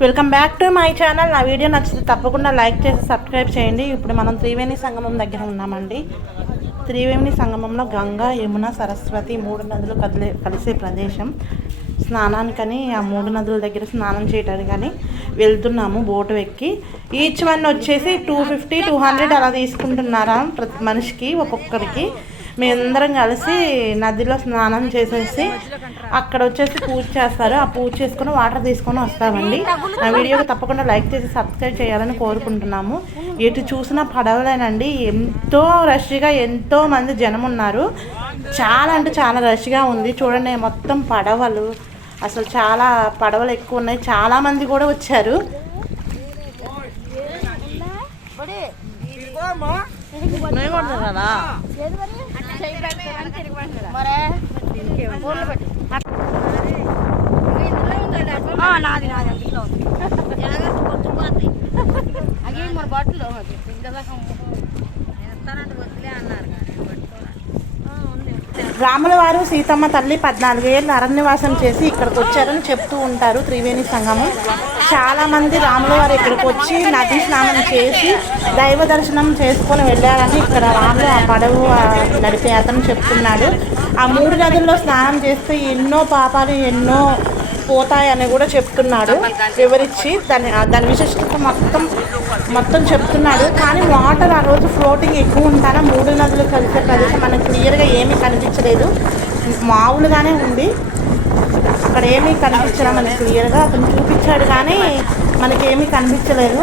Welcome back to my channel. నా video నచ్చితే తప్పకుండా లైక్ చేసి సబ్స్క్రైబ్ చేయండి. ఇప్పుడు మనం త్రివేణి సంగమం దగ్గర ఉన్నామండి. త్రివేణి సంగమంలో గంగా యమున సరస్వతి మూడు నదులు కదిలే కలిసే ప్రదేశం. స్నానానికని ఆ మూడు నదుల దగ్గర స్నానం చేయడానికి కానీ వెళ్తున్నాము బోటు ఎక్కి. ఈచ్ వన్ వచ్చేసి టూ ఫిఫ్టీ టూ హండ్రెడ్ అలా తీసుకుంటున్నారా ప్రతి మనిషికి ఒక్కొక్కరికి. మేమందరం కలిసి నదిలో స్నానం చేసేసి అక్కడ వచ్చేసి పూజ చేస్తారు. ఆ పూజ చేసుకుని వాటర్ తీసుకొని వస్తామండి. ఆ వీడియోకి తప్పకుండా లైక్ చేసి సబ్స్క్రైబ్ చేయాలని కోరుకుంటున్నాము. ఎటు చూసినా పడవలేనండి. ఎంతో రష్గా ఎంతో మంది జనం ఉన్నారు. చాలా అంటే చాలా రష్గా ఉంది. చూడండి మొత్తం పడవలు. అసలు చాలా పడవలు ఎక్కువ ఉన్నాయి. చాలా మంది కూడా వచ్చారు. కదా? నాది నాది అందులో ఎలాగో కొట్టుకుపోతాయి అవి మన బట్టలు ఇంకా ఎత్తానంటే వదిలే అన్నారు కానీ నేను పట్టుకోవాలి రాముల వారు సీతమ్మ తల్లి పద్నాలుగేళ్ళు అరణ్యవాసం చేసి ఇక్కడికి వచ్చారని చెప్తూ ఉంటారు త్రివేణి సంఘము. చాలామంది రాముల వారు ఇక్కడికి వచ్చి నదీ స్నానం చేసి దైవ దర్శనం చేసుకొని వెళ్ళారని ఇక్కడ రాములు ఆ పడవ నడిపే అతను చెప్తున్నాడు. ఆ మూడు నదుల్లో స్నానం చేస్తే ఎన్నో పాపాలు ఎన్నో పోతాయని కూడా చెప్తున్నాడు. వివరించి దాని దాని విశిష్టత మొత్తం మొత్తం చెప్తున్నాడు. కానీ వాటర్ ఆ రోజు ఫ్లోటింగ్ ఎక్కువ ఉంటానా మూడు నదులు కలిసే ప్రదేశం మనకు క్లియర్గా ఏమీ కనిపించలేదు. మామూలుగానే ఉంది. అక్కడ ఏమీ కనిపించడం మనకి క్లియర్గా అతను చూపించాడు కానీ మనకేమీ కనిపించలేదు.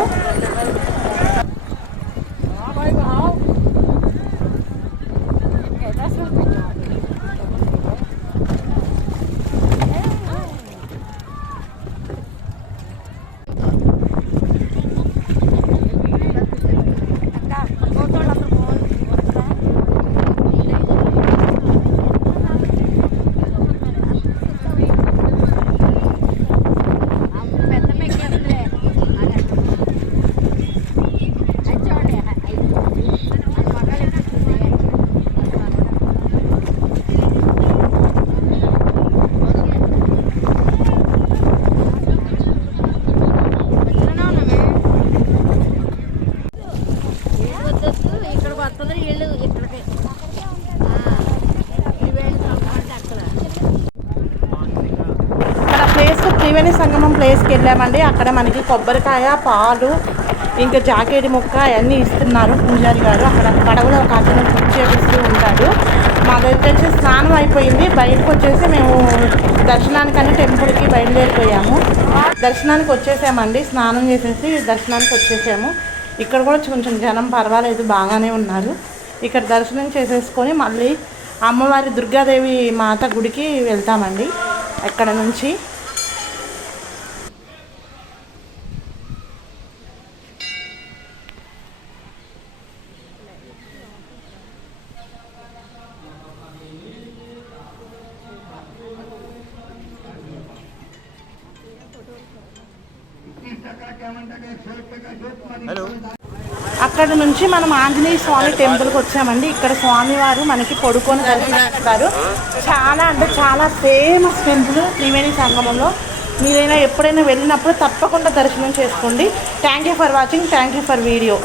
త్రివేణి సంగమం ప్లేస్కి వెళ్ళామండి. అక్కడ మనకి కొబ్బరికాయ పాలు ఇంకా జాకెట్ ముక్క అవన్నీ ఇస్తున్నారు పూజారి గారు. అక్కడ పడవలో ఒక అతను బుక్ చేపిస్తూ ఉంటాడు. మా దగ్గర వచ్చి స్నానం అయిపోయింది. బయటకు వచ్చేసి మేము దర్శనానికని టెంపుల్కి బయలుదేరిపోయాము. దర్శనానికి వచ్చేసామండి. స్నానం చేసేసి దర్శనానికి వచ్చేసాము. ఇక్కడ కూడా కొంచెం జనం పర్వాలేదు బాగానే ఉన్నారు. ఇక్కడ దర్శనం చేసేసుకొని మళ్ళీ అమ్మవారి దుర్గాదేవి మాత గుడికి వెళ్తామండి. అక్కడ నుంచి అక్కడ నుంచి మనం ఆంజనేయ స్వామి టెంపుల్కి వచ్చామండి. ఇక్కడ స్వామివారు మనకి పడుకొని దర్శనమిస్తారు చాలా అంటే చాలా ఫేమస్ టెంపుల్ త్రివేణి సంగమంలో. మీరైనా ఎప్పుడైనా వెళ్ళినప్పుడు తప్పకుండా దర్శనం చేసుకోండి. Thank you for watching thank you for video